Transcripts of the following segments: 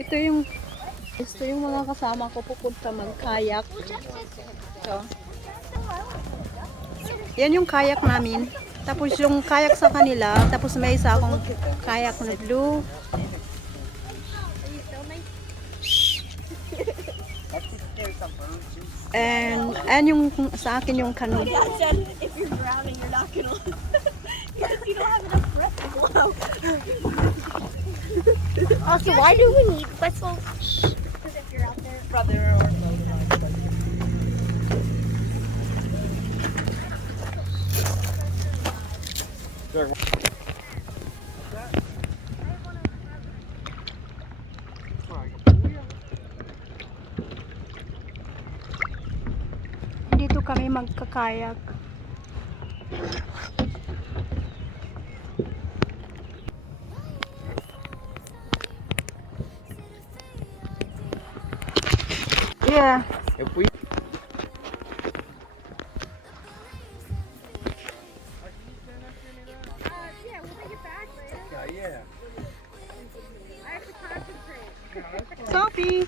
Ito yung mga kasama ko pupunta mag-kayak. So, yan yung kayak namin. Tapos yung kayak sa kanila. Tapos may isa akong kayak na blue. And yung sa akin yung canoe. Dad said if you're drowning, you're not gonna because you don't have enough breath to go out. Also, why do we need whistles? Because if you're out there, brother or Dito kami magkakayak. Yeah. If we yeah, we'll take it back later. yeah. I have to concentrate. Sophie.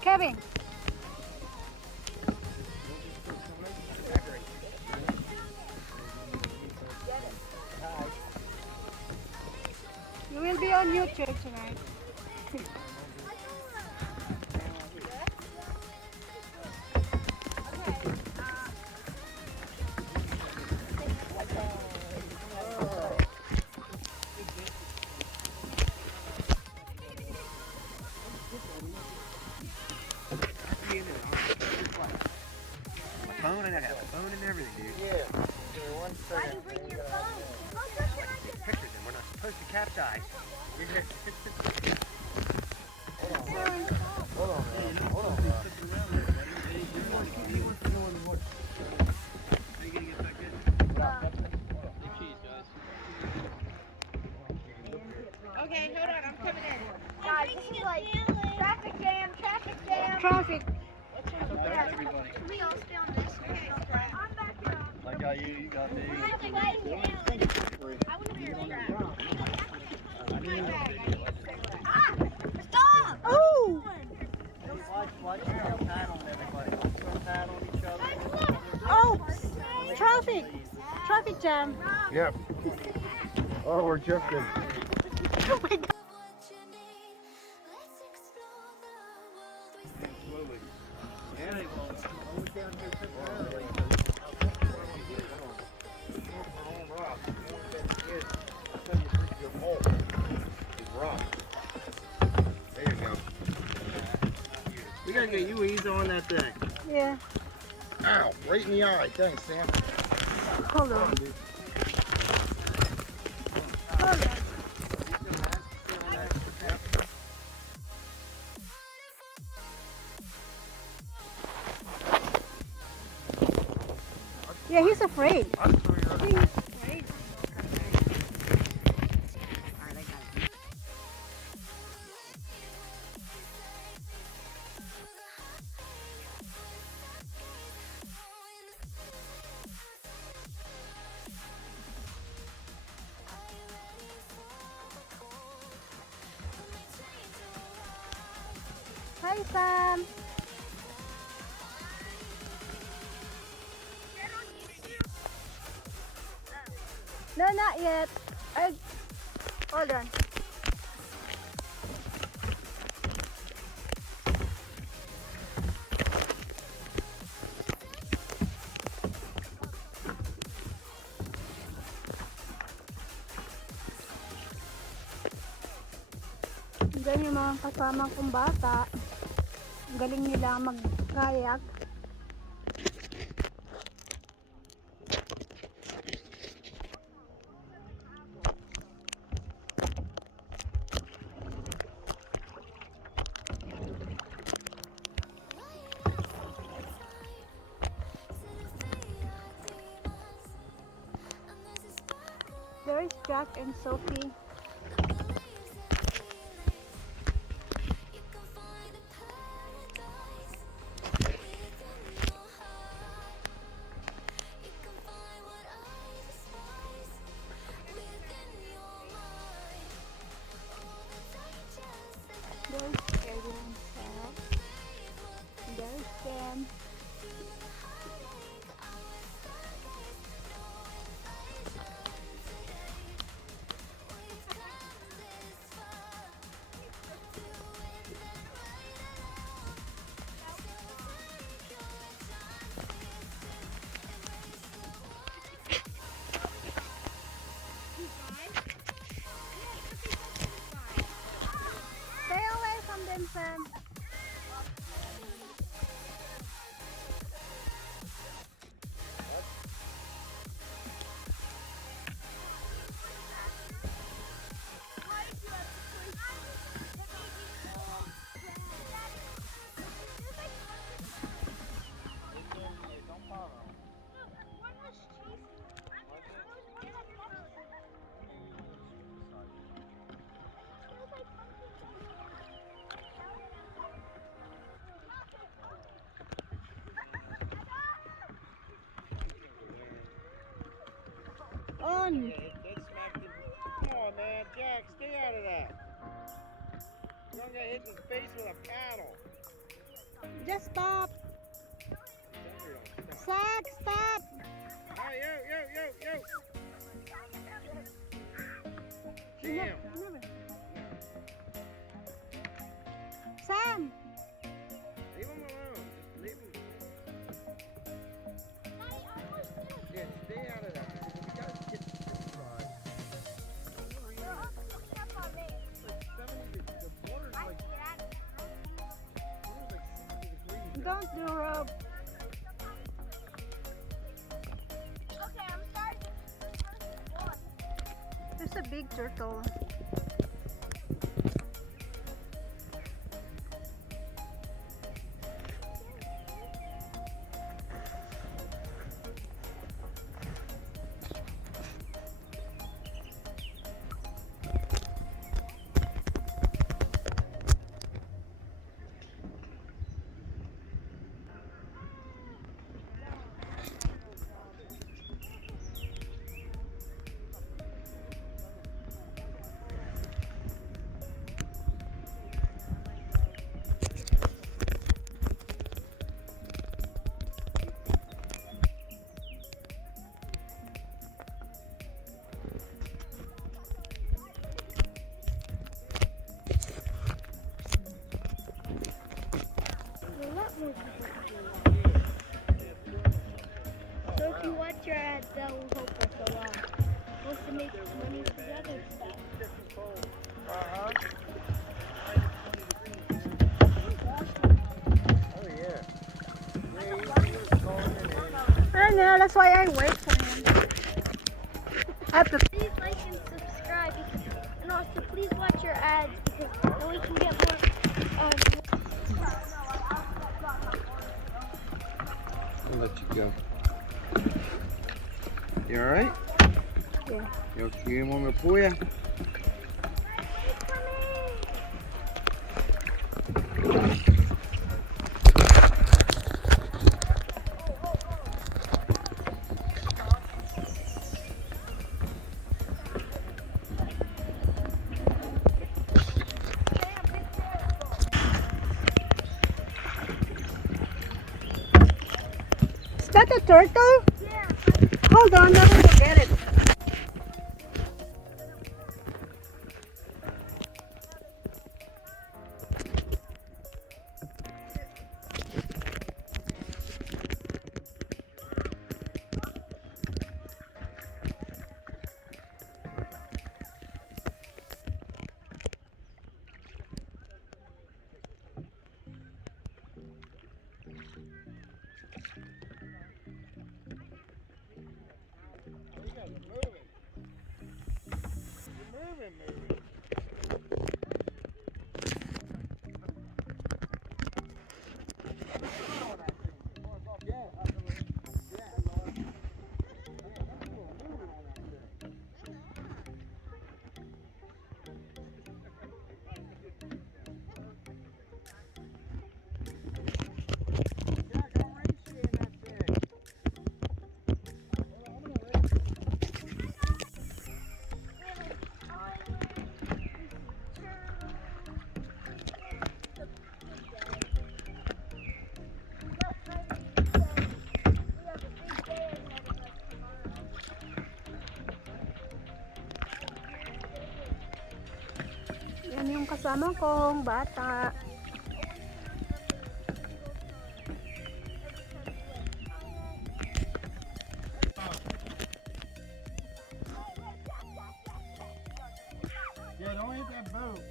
Kevin. You will be on YouTube tonight. Phone and I got a phone and everything, dude. Why do you bring your phone? Pictures and we're not supposed to capsize. Okay, hold on, I'm coming in. Guys, this is like traffic jam. Traffic. Can we all stay on this? Okay, I'm back here. I got you got me. I want to wear a strap. Ah! Stop! Oh! Watch your paddle on everybody. Don't throw paddle on each other. Oh! Traffic. Traffic jam. Yep. Oh, we're drifting. Oh my God. Slowly. Yeah, they will. There you go. We gotta get you easy on that thing. Yeah. Ow, right in the eye. Thanks, Sam. Hold on. Hold on. Yeah, he's afraid. He's afraid. Hi, Sam. No, not yet. Hold on. Diyan yung mga kasama kong bata. Ang galing nila mag-kayak. There is Jack and Sophie. on. That smacked him. Come on, man. Jack, stay out of that. You're gonna get hit in the face with a paddle. Just stop. Zach, stop. Hey, yo. Jam. Sam. Leave him alone. Just leave him. Yeah, stay out of that. You gotta get to the side. The water's like 60 degrees. Don't do rope. Okay, I'm starting. There's a big turtle. So if you watch your ads, that will help us a lot. Wants to make money with the other stuff. Uh-huh. Oh, yeah. I know, that's why I wait for him. I have to. Please like and subscribe, and also please watch your ads because then we can get more. I'll let you go. You alright? Yeah. You want me to pull ya? Is that a turtle? Yeah. Hold on, let me go get it. You guys are moving. You're moving. Yan yung kasama kong bata. Yeah, don't hit that boat.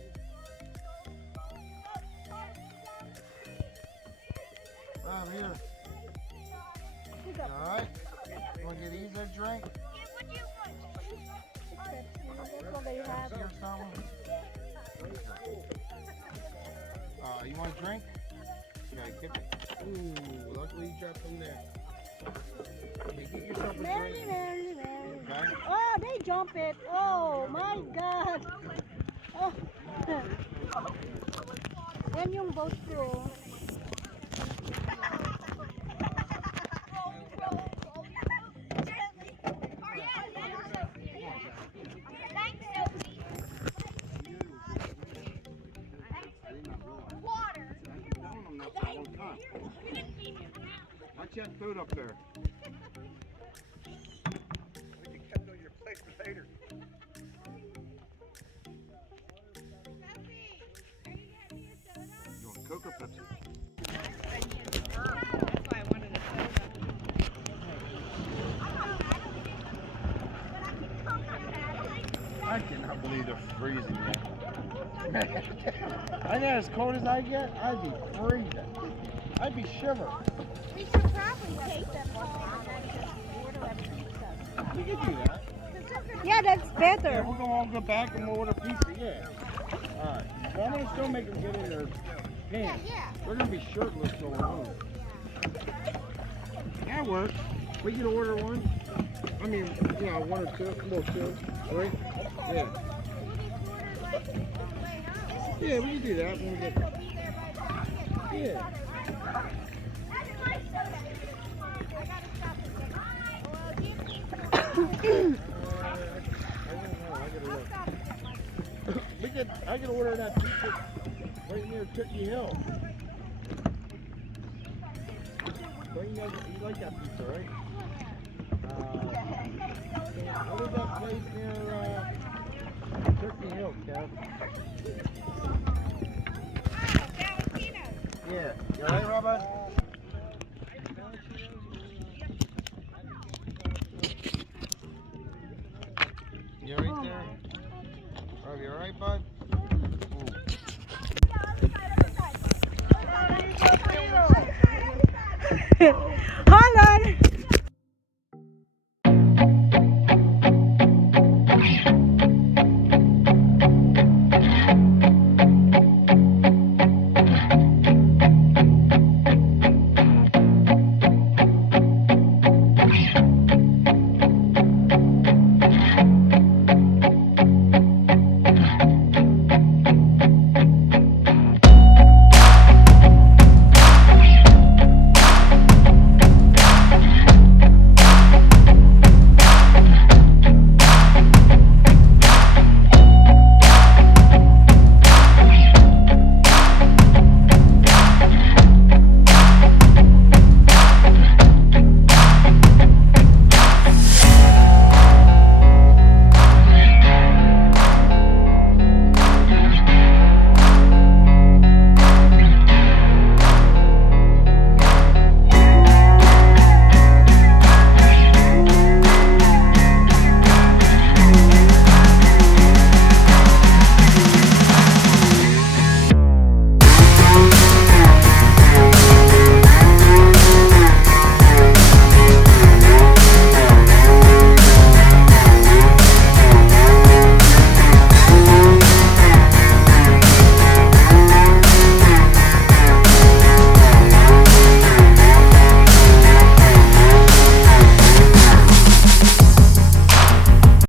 Right here. Alright. You want to get these a drink? That's what they have. Or something? You want a drink? Yeah, get it. Ooh, luckily you dropped them there. Okay, get yourself a Merrily, drink. merrily, merrily. Okay? Oh, they jump it. Oh my God. Oh. Yan yung boat crew. food up there. You kept on your plate for later. You want Coke or Pepsi? That's why I wanted a soda. I cannot believe they're freezing yet. I know, as cold as I get, I'd be freezing. I'd be shivering. We should probably take them home and then just order a pizza. We could do that. Yeah, that's Yeah, better. we're gonna all go back and we'll order pizza, yeah. Alright. Well, I'm gonna still make them get in their pants. Yeah. They're gonna be shirtless going home. That works. We can order one. I mean, you know, one or two. Well, two. Three. Yeah. Yeah, we can do that when we get. Yeah. I can order that pizza right near Cookie Hill. Don't you like that pizza, right? What is that place near Cookie Hill, Kev? Yeah. You alright, Robert? You alright there? Rob, you alright, bud? Hold on.